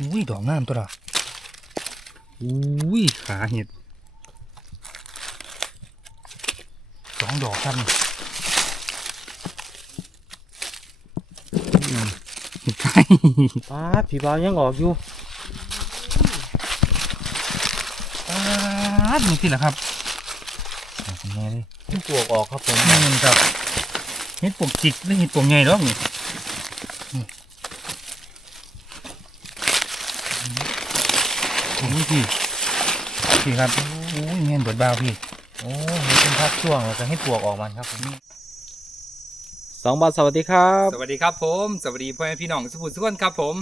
อุ้ยดอกงามตัวละอุ้ยขาเห็ดสองดอกครับนี่อืมเห็ดไก่ป้าดผีบ่าวยังออกอยู่ปาดนี่สิแหละครับเป็นไงเลยเพิ่งปลวกออกครับผมนี่มันครับเห็ดปวกจิกหรือเห็ดปวกใหญ่หรอกนี่นี่ ผมนี่พี่พี่ครับอุ้ยเงี้ยเบิดบาวพี่โอ้มีเป็นพักช่วงแล้วก็ให้ปลวกออกมันครับผมสองบาทสวัสดีครับ สวัสดีครับผม สวัสดีพ่อแม่พี่น้องสุภุสุขนครับผม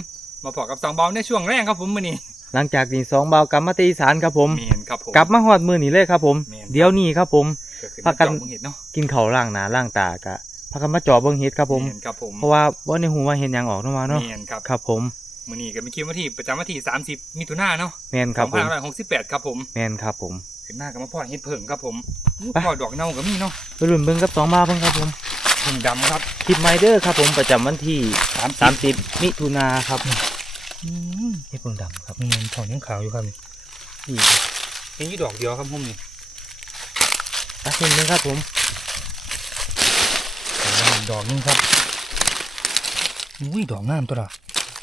มาพอกับสองเบาในช่วงแรกครับผมมื้อนี้หลังจากนี้สองบาวกลับมาตีสารครับผมเมียนครับผม กลับมาฮอดมือนี่เลยครับผม แม่น เดี๋ยวนี้ครับผมก็คือพักกันเจาะเบิ่งเห็ดเนาะกินข้าวล่างหนาล่างตากะพักกันมาจ่อเบิ่งเฮ็ดครับผม เมียนครับผมเพราะว่าว่าในหูว่าเห็นหยังออกเนาะมาเนาะเมียนครับ ครับผม มื้อนี้ก็มีคิววันที่ประจำวันที่ 30 มิถุนายนเนาะแมนครับผม2568ครับผมแมนครับผมขึ้นหน้าก็มาพ่อเห็ดเผิงครับผมไปพ่อดอกเน่าก็มีเนาะไปรุ่นเบิ่งกับสองบาวเพิ่งครับผมเผิงดำครับคลิปไมเดอร์ครับผมประจำวันที่ 30 30มิถุนาครับอืมเฮ็ดเบิ่งดำครับเมียนถอนยังขาวอยู่ครับนี่นี่ยังอยู่ดอกเดียวครับผมนี่ตัดเห็นเบิ่งครับผมดอกหนึงครับอุ้ยดอกงามตัวละ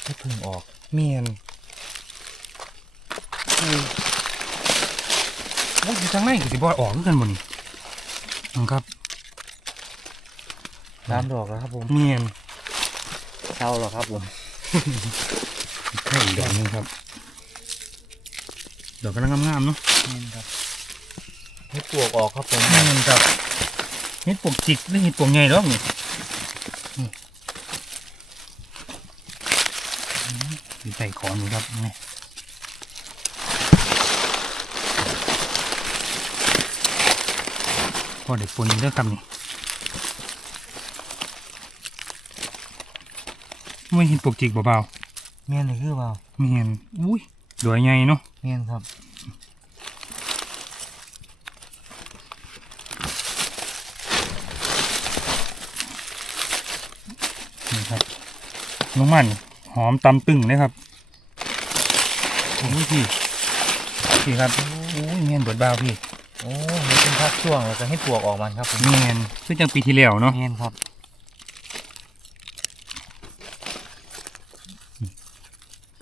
เฮ็ดเพิ่งออกเมียนอุ้ยโอ้ยอยู่ทางในก็สิบ่ออกคือกันบ่นี่นะครับตามดอกแล้วครับผมเมียนเศร้าแล้วครับผมแค่อีกดอกหนึงครับดอกกำลังงามๆเนาะนี่ครับเฮ็ดปลวกออกครับผมเมียนครับเห็ดปวกจิกหรือเห็ดปวกใหญ่หรอกนี่นี่อื มอยู่ใส่ขอนอยู่ครับนี่พอได้ปนอยู่เด้อครับนี่ไม่เห็นปวกจิกเบาเมียนนี่คือเปล่าๆไม่เห็นอุ้ยดอยใหญ่เนาะเมียนครับนี่ครับลงมัน หอมตำตึงเลยครับโอ้ยพี่พี่ครับโอ้ยเมียนเบิดบาวพี่โอ้มีเป็นพักช่วงแล้วก็ให้ปลวกออกมันครับผมเมียนคือจังปีที่แล้วเนาะเมียนครับ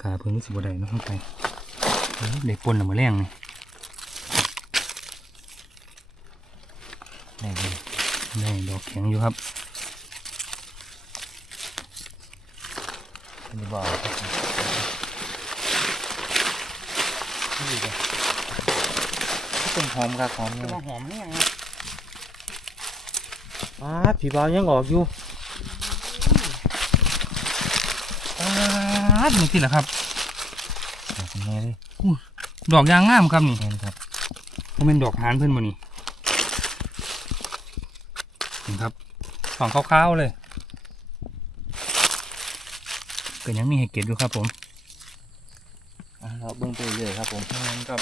ขาเพิ่งรู้สึกว่าได้เนาะข้างไปเฮ้ยได้ปนหรือมาแรงนี่นี่ดีได้ดอกแข็งอยู่ครับ นี่บ่เอาครับผมนี่ดีเป็นหอมครับหอมเนี่ยหอมแห้งป้าดผีบ่าวยังออกอยู่ปาดนี่สิแหละครับเป็นไงเลยดอกยางงามครับนี่เมียนครับก็เป็นดอกหานเพื่อนบ่นี่นี่ครับฝั่งขาวๆเลย ก็ยังมีให้เก็บอยู่ครับผมอะเราเบิ่งไปเรื่อยครับผมเงินกับ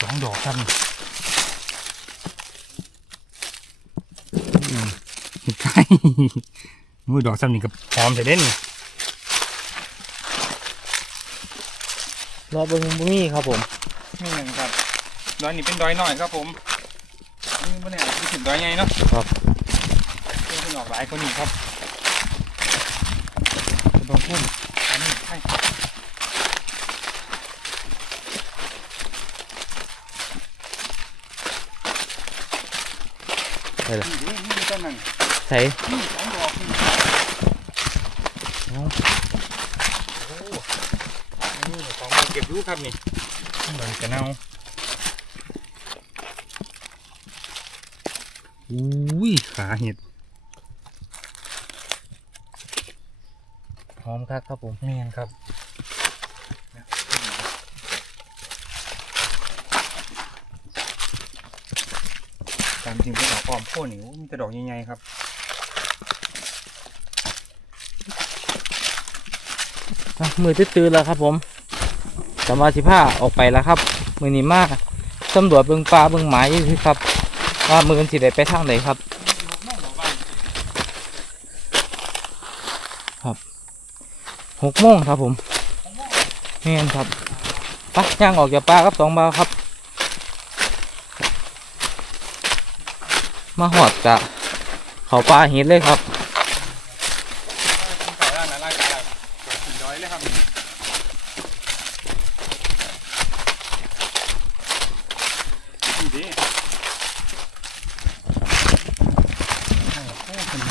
สองดอกครับนี่อืมเห็ดไก่มือดอกซ้ำนี่กับพร้อมจะเด่นรอเบิ่งบุมี่ครับผมนี่เงินครับดอยนี่เป็นดอยหน่อยครับผมนี่มันเนี่ยที่ถึงดอยใหญ่เนาะครับเป็นดอกหลายคนนี้ครับ เป็นดอกพุ่มอันนี้ใช่ใช่ละนี่นี่ต้นนั้นใส่นี่สองดอกนี่เอาโอ้นี่ของเราเก็บรู้ครับนี่ดอยกระเนาอุ้ยขาเห็ด หอมครับครับผมเมียนครับตามจริงเป็นดอกอ้อมโค่นนี่โอ้มีแต่ดอกใหญ่ๆครับอะมือตื้อๆแล้วครับผมสมาชิผ้าออกไปแล้วครับ มือนี้มากตำรวจเบิ่งปลาเบิ่งหมายอยู่คือครับ ว่ามือกันสิได้ไปทางไหนครับ ครับ หกโมงครับผมนี่นครับไปย่างออกจากปลาครับสองบาครับ มาหอดกะเขาปลาเห็ดเลยครับ เก่าด้านนั้นร่างกายร้อยเลยครับดูดิโอ้เป็นไง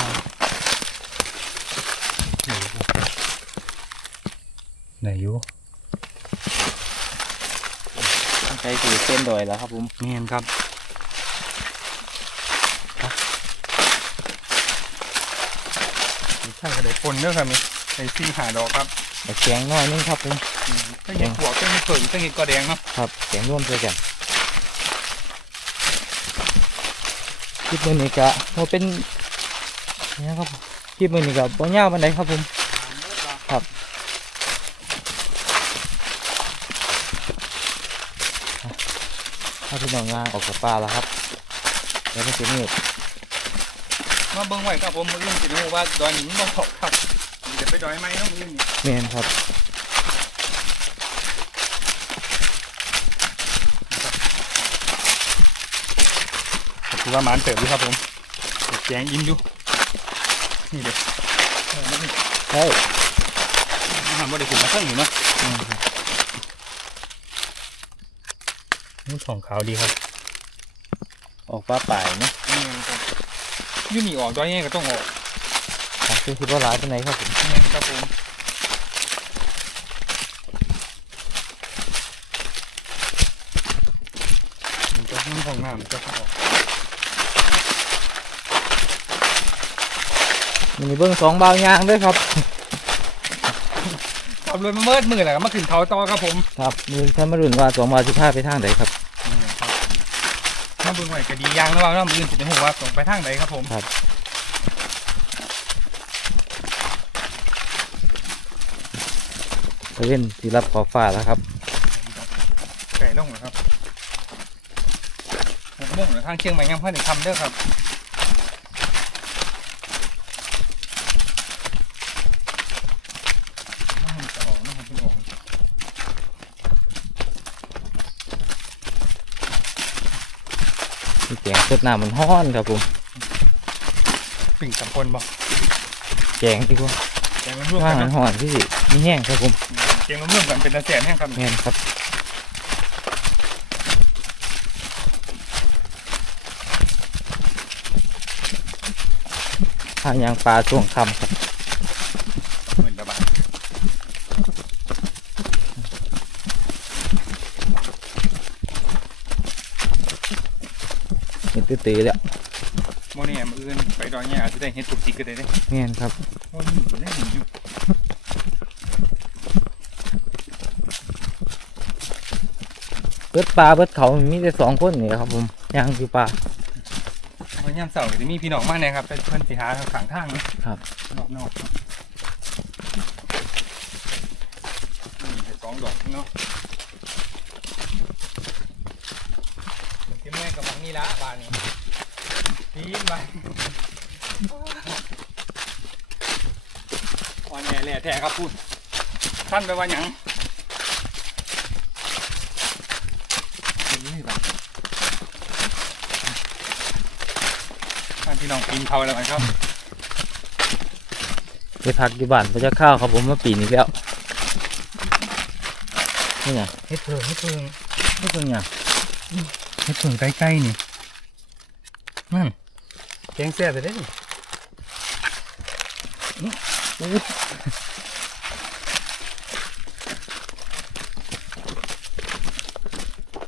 ไหนอยู่ ใช้ถือเส้นดอยแล้วครับผมเมียนครับใช่กระเดปนเด้อครับนี่ไอ้ซีหาดอกครับแต่แกงน้อยนึงครับผมต้องเห็ดหัวต้องเห็ดเผิงต้องเห็ดกอแดงเนาะครับแกงร่วมด้วยกันคลิปมือนี้กะโมเป็นเนี่ยครับคลิปมือนี้กะบ่ยาวบันไดครับผม ครับ ถ้าพี่น้องงานออกจากป่าแล้วครับ แล้วก็จะนี่มาเบิ่งไว้ครับผมมืออื่นสิรู้ว่าดอยนี้มันบ่พอครับเดี๋ยวไปดอยไหมเนาะมืออื่นนี่แมนครับถือว่าหมานเติบอยู่ครับผมแกงยิ้มอยู่นี่เด็กใช่อาหารบ่ได้ขึ้นมาเครื่องอยู่เนาะ อื มันี่ของขาวดีครับ ออกป่าป่ายเนาะนี่ครับอยู่นี่ออกดอยนี้ก็ต้องออกครับคือคิดว่าร้ายเป็นไหนครับผมนี่ครับผมมันจะน้ำของน้ำจะออกมีเบิ้งสองบาวยางด้วยครับขับรถมาเมิดมือแหละมาขึ้นเขาต่อครับผม ครับมีท่านมารุ่นว่าสองบาสิบห้าไปทางไหนครับ น้ำบึงไหวก็ดีอยางแล้วว่าน้ำบึงสิได้หูว่าส่งไปทางไหนครับผมเซเว่นสีรับขอบฟ้าแล้วครับ ไก่ลงเหรอครับหกโมงเหรอทางเชียงใหม่ยังพ่อได้ทำเด้อครับน้ำจะออกน้ำจะออก มีแกง สดน้ำมันห้อนครับผมปิ่งสัมพนบอกแกงที่ว่าแกงมันร่วมว่ากันมันเนาะห้อนที่สิมีแห้งครับผมแกงมันร่วมกันเป็นตะแสนแห้งครับแม่นครับทางยางปลาช่วงคำครับ หมื่นกว่าบาท เห็ดตื้อๆแล้วโมนี่มืออื่นไปดอยเนี่ยอาจจะได้เห็ดตุกจิกก็ได้เด้แม่นครับโอ้ยมันได้เห็นอยู่เบิดปลาเบิดเขามีแต่สองคนนี่ครับผมยางคือปลาวันยามเสาร์จะมีพี่น้องมาเนี่ยครับเป็นเพื่อนสิหาข้างทางนะครับนอกนอกครับนี่เป็นสองดอกเนาะที่แม่กับมัง นี่ละบานนี้ปีนไปอ่อนแย่แหล่แท้ครับพูดท่านไปว่าหยังนี่แบบท่านพี่น้องปีนเขาแล้วกันครับไปพักอยู่บ้านพระเจ้าข้าวครับผมมาปีนี้แล้วนี่ไงเฮ็ดเพิงเฮ็ดเพิงนี่เป็นไง เฮ็ดเพิงใกล้ๆนี่นั่นแกงแซ่บไปได้นี่อู้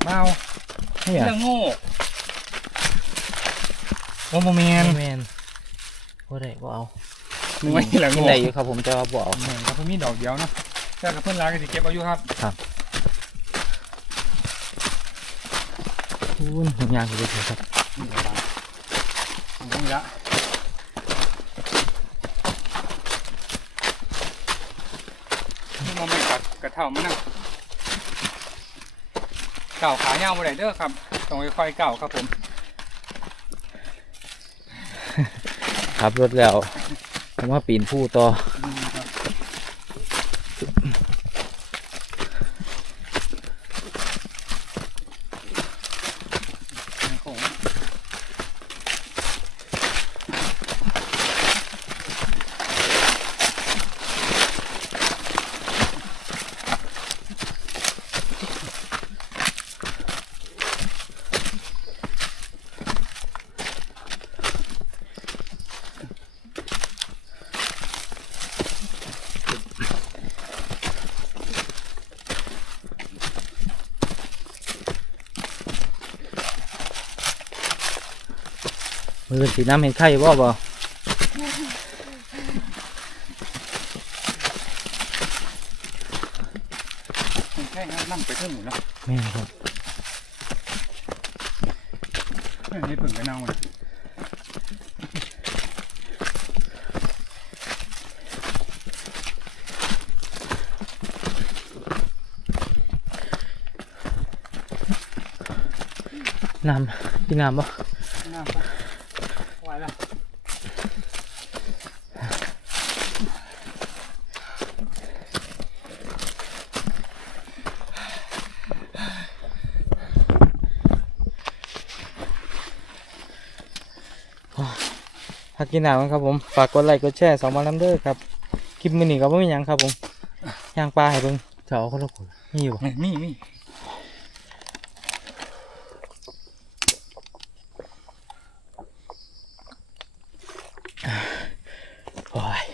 เมานี่ไงเรื่องโง่โอ้โมเมนแมนบ่ได้บ่เอานึกว่าที่หลังกินโง่ได้อยู่ครับผมแต่ว่าบ่เอาแม่นครับเพิ่นมีดอกเดียวเนาะแต่กับเพิ่นร้านก็สิเก็บเอาอยู่ครับ อุ้นยางคือครับนี่ละบาทนี่ละนี่มันไม่กัดกระเท่ามันนะเก่าขาเงาบ่ได้เด้อครับต้องค่อยๆเก่าครับผมขับรถแล้วผมมาปีนผู้ต่อ มือสีน้ำเห็นไข่บ่บ่แค่นั้นนั่งไปเท่าหมูเนาะแม่นครับนี่เพิ่งไปเน่าเลยน้ำพี่น้ำบ่น้ำไปไพักกินน้ำกันครับผม ฝากกดไลค์กดแชร์สองมาลัมเดอร์ครับ คลิปมือนี้ก็ไม่มีหยังครับผมย่างปลาให้เบิ่งจะเอาคนละคนนี่อยู่บ่มีมีโอ้ย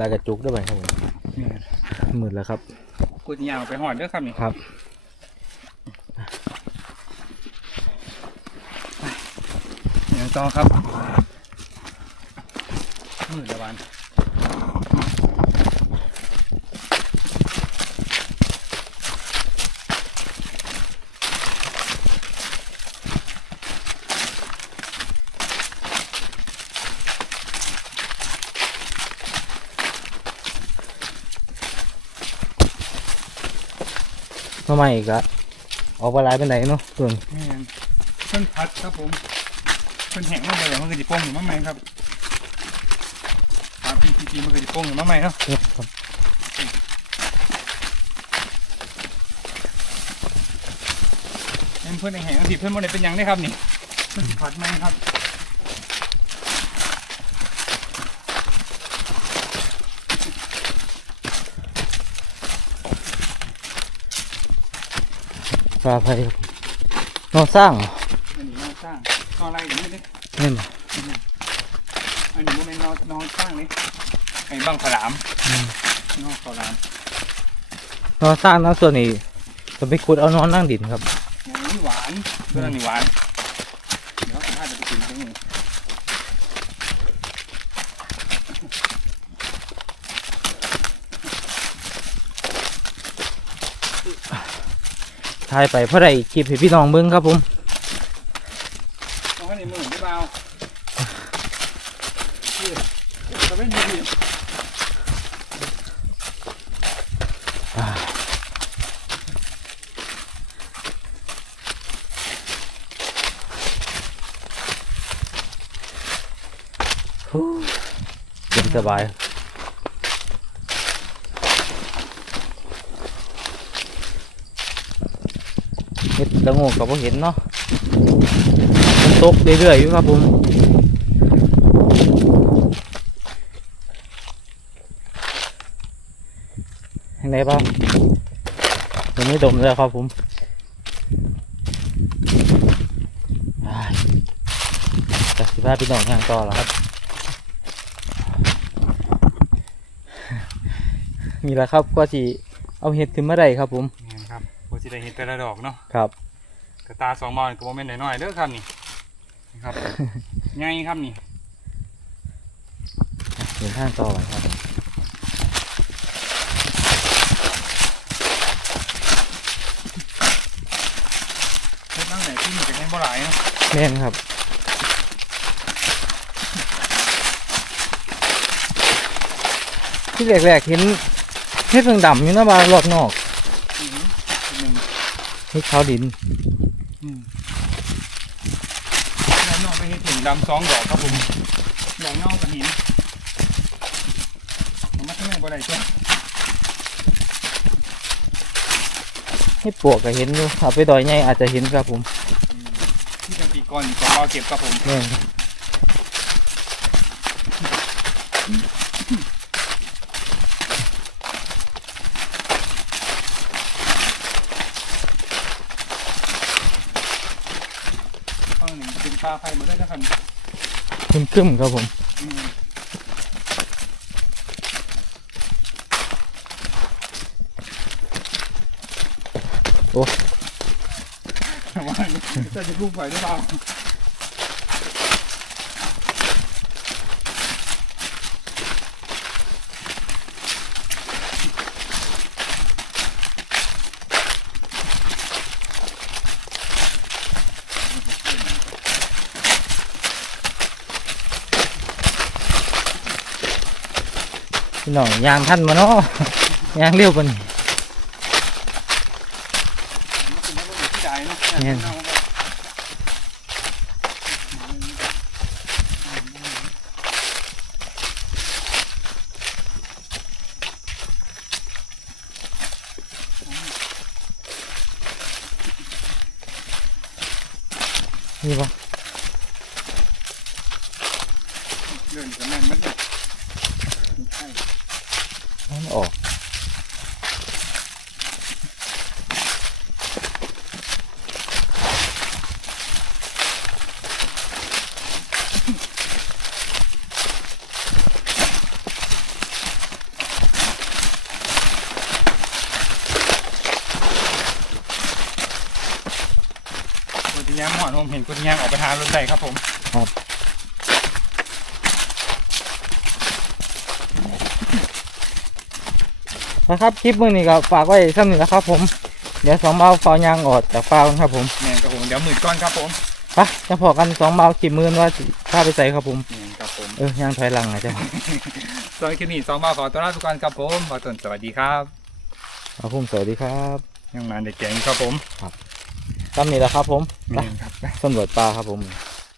ลากระจุกได้ไหมครับผมนี่หมื่นแล้วครับกูจะยาวไปหอดเด้อครับนี่ครับอย่างต่อครับมือละวัน ใหม่อีกละออกไปหลายไปไหนเนาะส่วนแม่นเพิ่นพัดครับผมเพิ่นแห้งมาเลยมันก็จะโป่งอยู่มาใหม่ครับตามปีปีมันก็จะโป่งอยู่มาใหม่เนาะครับเพิ่นเพิ่นแห้งๆทีเพิ่นบ่ได้เป็นหยังได้ครับนี่เพิ่นสิพัดไหมครับ ปลาไผ่ครับนอนสร้างเหรออันนี้นอนสร้างนอนอะไรอย่างนี้เด้นี่นบ่อันนี้บ่แม่นนอนนอนสร้างนี่ไอ้บังขลามนอนขลามนอนสร้างนะส่วนนี้จะไปขุดเอานอนนั่งดินครับนี่หวานเพื่อนนี่หวานเดี๋ยวเขาจะไปกินตรงนี้ ถ่ายไปเพราะใดคลิปให้พี่น้องเบิ่งครับผมเอาไว้ในมือหรือเปล่านี่จะเป็นยังไงเย็นสบายเฮ็ด ละโงกกับพ่เห็นเนาะมันตกเรื่อยๆอยู่ครับผมเห็นไหนบ้างยังไม่ดมเลยครับผมอ้ายจากสิบห้าพี่น้องย่างต่อแล้วครับ นี่แหละครับก็สิเอาเห็ดขึ้นมาได้ครับผมนี่ครับว่าจะได้เห็นแต่ละดอกเนาะครับ กระตาสองมอนกับโมเมนต์หน่อยๆเด้อครับนี่นะครับไงครับนี่เดินทางต่อไปครับเฮ็ดตั้งแต่ที่มันจะให้บ่หลายเนาะแม่นครับที่แรกๆเห็นเห็ดเพิ่งดำอยู่นะบารอบนอกอืมหนึ่งเห็ดขาวดิน อืมแล้วนอกไปเห็ดถึงดำสองดอกครับผมดอกนอกกับหินผมมาทำไมบ่ได้จ้ะเห็ดปวกก็เห็นอยู่เอาไปดอยใหญ่อาจจะเห็นครับผมที่จังปีก่อนก่อนรอเก็บครับผม แม่นครับ หนึ่งเป็นปลา ได้นะครับคึมๆครับผมอืมว่าจะพุ่งไฟได้เปล่า พี่น้องยางท่านมาเนาะยางเร็วปะนี่ที่ใดเนาะเนี่ยนี่ปะเดินกับแม่นมันเนี่ยใช่มัน ออกตัวที่ย่างหอนผมเห็นตัวที่ย่างออกไปหารถได้ครับผม นะครับคลิปมือนี้ก็ฝากไว้ซ้ำนี้นะครับ ผมเดี๋ยวสองเบาเฝ้ายางออกจากเฝ้ากันครับผมแม่นครับผมเดี๋ยวหมื่นก้อนครับผมไปจะพอกันสองเบาคลิปมือว่าสิพาไปใส่ครับผมแม่นครับผมเออยางถอยหลังนะจ๊ะส่วนคลิปนี้สองมาขอต้อนรับทุกคนครับผมขอต้นสวัสดีครับครับผมสวัสดีครับยังมาในแกงครับผมซ้ำนี้แหละครับ ผมแม่นครับสำรวจปลาครับผม